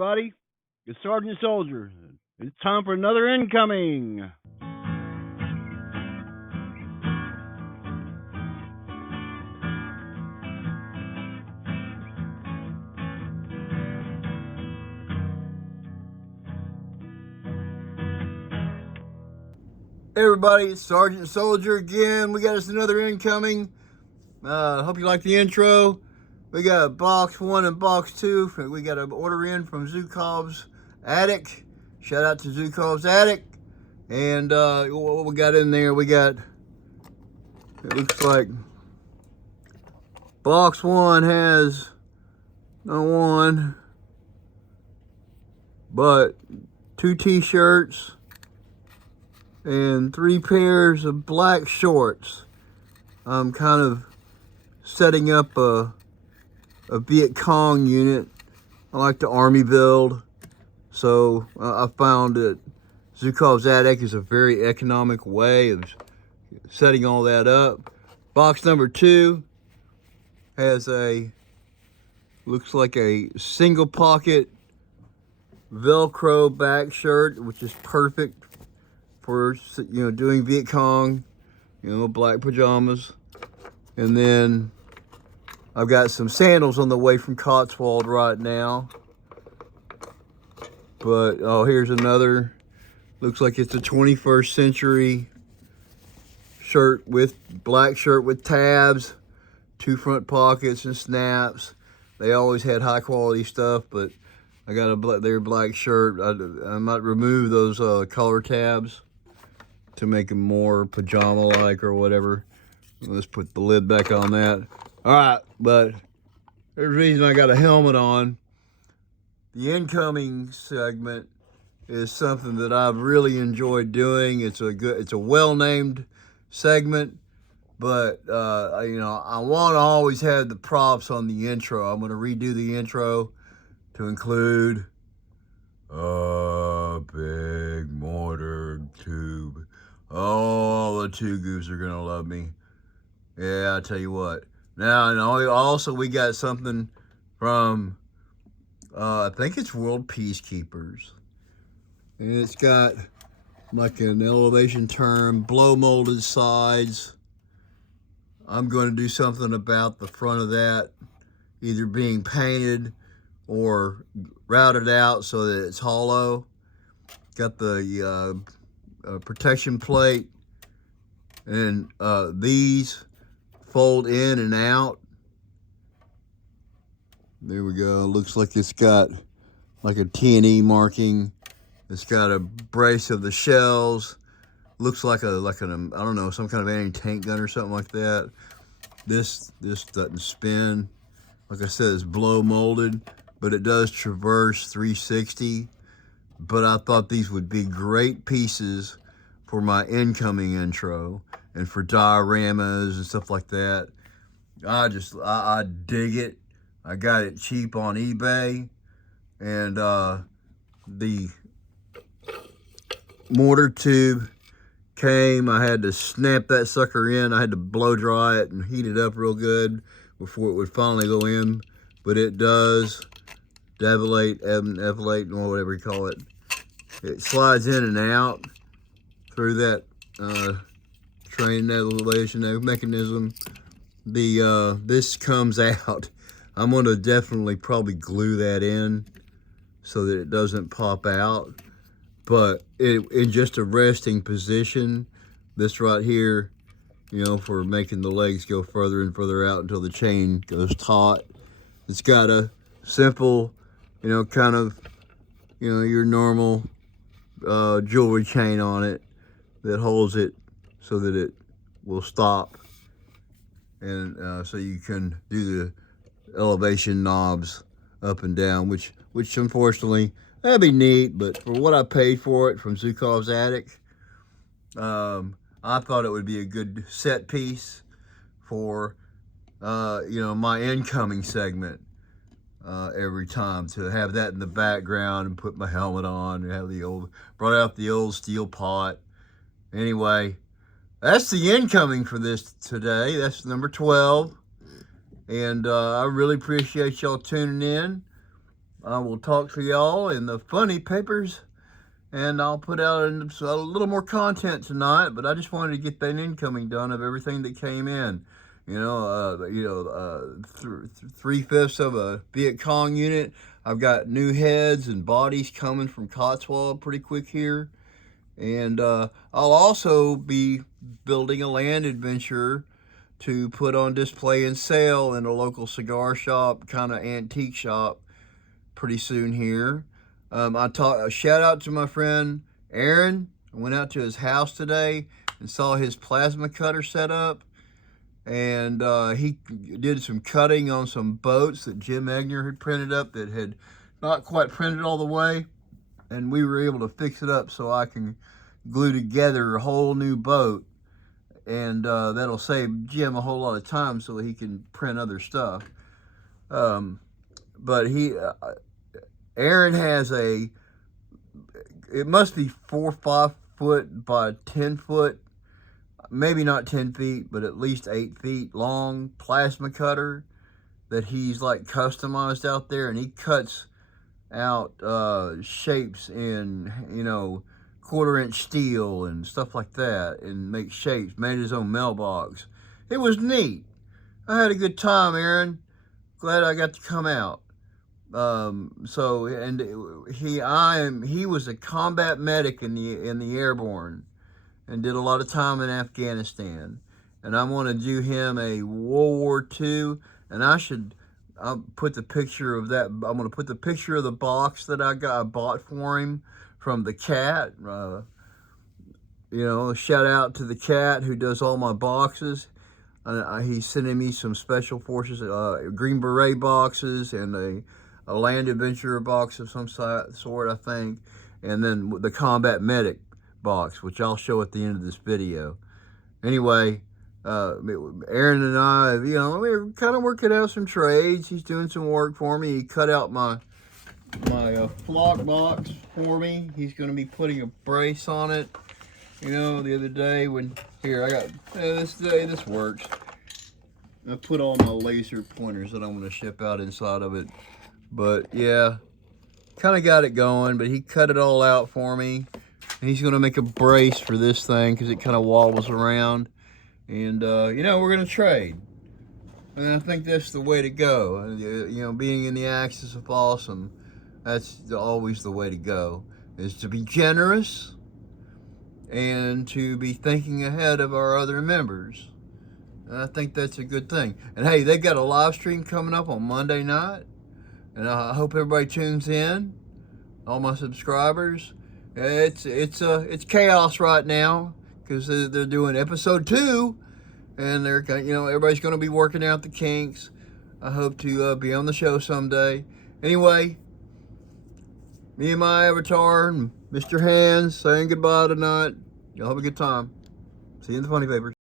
everybody. It's Sergeant Soldier. It's time for another incoming. Hey everybody, it's Sergeant Soldier again. We got us another incoming. Hope you like the intro. We got box 1 and box 2. We got an order in from Zukov's Attic. Shout out to Zukov's Attic. And what we got in there, we got, it looks like box 1 has no one, but 2 t-shirts and 3 pairs of black shorts. I'm kind of setting up a Viet Cong unit. I like the Army build, so I found that Zukov's Attic is a very economic way of setting all that up. Box number 2 has looks like a single pocket Velcro back shirt, which is perfect for, doing Viet Cong, black pajamas. And then I've got some sandals on the way from Cotswold right now. But, here's another, looks like it's a 21st century black shirt with tabs, 2 front pockets and snaps. They always had high quality stuff, but I got their black shirt. I might remove those collar tabs to make them more pajama-like or whatever. Let's put the lid back on that. All right, but there's a reason I got a helmet on. The incoming segment is something that I've really enjoyed doing. It's a well-named segment, but I want to always have the props on the intro. I'm going to redo the intro to include a big mortar tube. Oh, the two goofs are gonna love me. Yeah, I tell you what. Now, and also we got something from, I think it's World Peacekeepers. And it's got like an elevation term, blow molded sides. I'm going to do something about the front of that, either being painted or routed out so that it's hollow. Got the protection plate, and these fold in and out. There we go. Looks like it's got like a T&E marking. It's got a brace of the shells. Looks like an I don't know, some kind of anti-tank gun or something like that. This doesn't spin. Like I said, it's blow molded, but it does traverse 360. But I thought these would be great pieces for my incoming intro and for dioramas and stuff like that. I dig it. I got it cheap on eBay, and the mortar tube came. I had to snap that sucker in. I had to blow dry it and heat it up real good before it would finally go in, but it does. Devillate, or whatever you call it. It slides in and out through that train elevation mechanism. This comes out. I'm going to definitely probably glue that in so that it doesn't pop out. But in just a resting position, this right here, for making the legs go further and further out until the chain goes taut. It's got a simple, kind of, your normal jewelry chain on it that holds it so that it will stop, and so you can do the elevation knobs up and down, which unfortunately that'd be neat, but for what I paid for it from Zukov's Attic, I thought it would be a good set piece for my incoming segment. Every time to have that in the background and put my helmet on and have brought out the old steel pot. Anyway, that's the incoming for this today. That's number 12. And I really appreciate y'all tuning in. I will talk to y'all in the funny papers, and I'll put out a little more content tonight. But I just wanted to get that incoming done of everything that came in. 3/5 of a Viet Cong unit. I've got new heads and bodies coming from Cotswold pretty quick here. And I'll also be building a land adventure to put on display and sale in a local cigar shop, kind of antique shop, pretty soon here. A shout out to my friend Aaron. I went out to his house today and saw his plasma cutter set up. And he did some cutting on some boats that Jim Egner had printed up that had not quite printed all the way. And we were able to fix it up so I can glue together a whole new boat. And that'll save Jim a whole lot of time so he can print other stuff. But Aaron has it must be 4 or 5 foot by 10 foot, maybe not 10 feet, but at least 8 feet long plasma cutter that he's like customized out there, and he cuts out shapes in 1/4-inch steel and stuff like that, and makes shapes, made his own mailbox. It was neat. I had a good time, Aaron. Glad I got to come out. He was a combat medic in the airborne and did a lot of time in Afghanistan. And I want to do him a World War II, and I'll put the picture of that. I'm going to put the picture of the box that I bought for him from the cat. Shout out to the cat who does all my boxes. He's sending me some Special Forces Green Beret boxes and a land adventure box of some sort, I think, and then the combat medic box, which I'll show at the end of this video. Anyway, Aaron and I, we're kind of working out some trades. He's doing some work for me. He cut out my flock box for me. He's going to be putting a brace on it. The other day this works. I put all my laser pointers that I'm going to ship out inside of it. But yeah, kind of got it going, but he cut it all out for me. And he's going to make a brace for this thing because it kind of wobbles around. And, we're going to trade. And I think that's the way to go. Being in the Axis of Awesome, that's always the way to go, is to be generous and to be thinking ahead of our other members. And I think that's a good thing. And hey, they've got a live stream coming up on Monday night. And I hope everybody tunes in, all my subscribers. It's chaos right now because they're doing episode 2, and they're everybody's going to be working out the kinks. I hope to be on the show someday. Anyway, me and my avatar and Mr. Hands saying goodbye tonight. Y'all have a good time. See you in the funny papers.